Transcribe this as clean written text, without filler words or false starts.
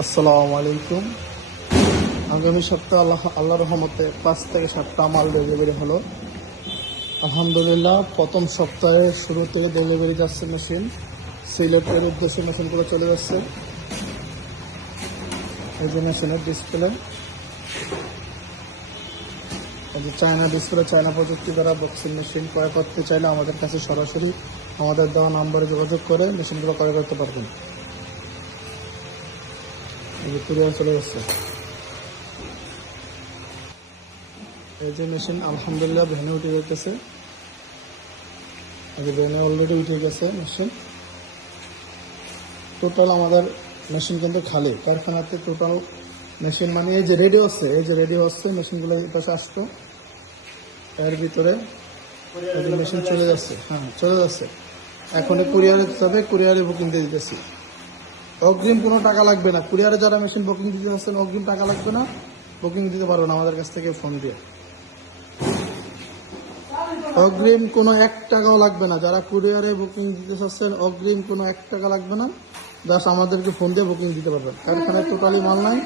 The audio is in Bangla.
আসসালামু আলাইকুম। আগামী সপ্তাহে আল্লাহ রহমতে 5 থেকে 7টা মাল ডেলিভারি হলো। আলহামদুলিল্লাহ, প্রথম সপ্তাহে শুরু থেকে ডেলিভারি যাচ্ছে মেশিন। সিলেটের উদ্দেশ্যে মেশিনগুলো চলে যাচ্ছে। এই যে মেশিনের ডিসপ্লে, এই যে চায়না ডিসপ্লে, চায়না প্রযুক্তি দ্বারা বক্সিং মেশিন ক্রয় করতে চাইলে আমাদের কাছে সরাসরি আমাদের দেওয়া নাম্বারে যোগাযোগ করে মেশিনগুলো ক্রয় করতে পারবেন। এই যে কুরিয়ার চলে যাচ্ছে। এই যে মেশিন আলহামদুলিল্লাহ ভ্যানে উঠে যেতেছে। আগে ভ্যানে অলরেডি উঠে গেছে মেশিন। টোটাল আমাদের মেশিন কিন্তু খালি কারখানাতে। টোটাল মেশিন মানে এই যে রেডি হচ্ছে মেশিনগুলো এই পাশে আসতো। এর ভিতরে মেশিন চলে যাচ্ছে। হ্যাঁ, চলে যাচ্ছে। এখনই কুরিয়ারে যাবে, কুরিয়ারে বুকিং দিয়ে দিতেছি। অগ্রিম কোনো টাকা লাগবে না। কুরিয়ারে যারা মেশিন বুকিং দিতে চাচ্ছেন অগ্রিম টাকা লাগবে না, বুকিং দিতে পারবেন আমাদের কাছ থেকে ফোন দিয়ে। অগ্রিম কোনো 1 টাকাও লাগবে না। যারা কুরিয়ারে বুকিং দিতে চাচ্ছেন অগ্রিম কোনো 1 টাকা লাগবে না। জাস্ট আমাদেরকে ফোন দিয়ে বুকিং দিতে পারবেন। কারখানায় টোটালি মাল নাই,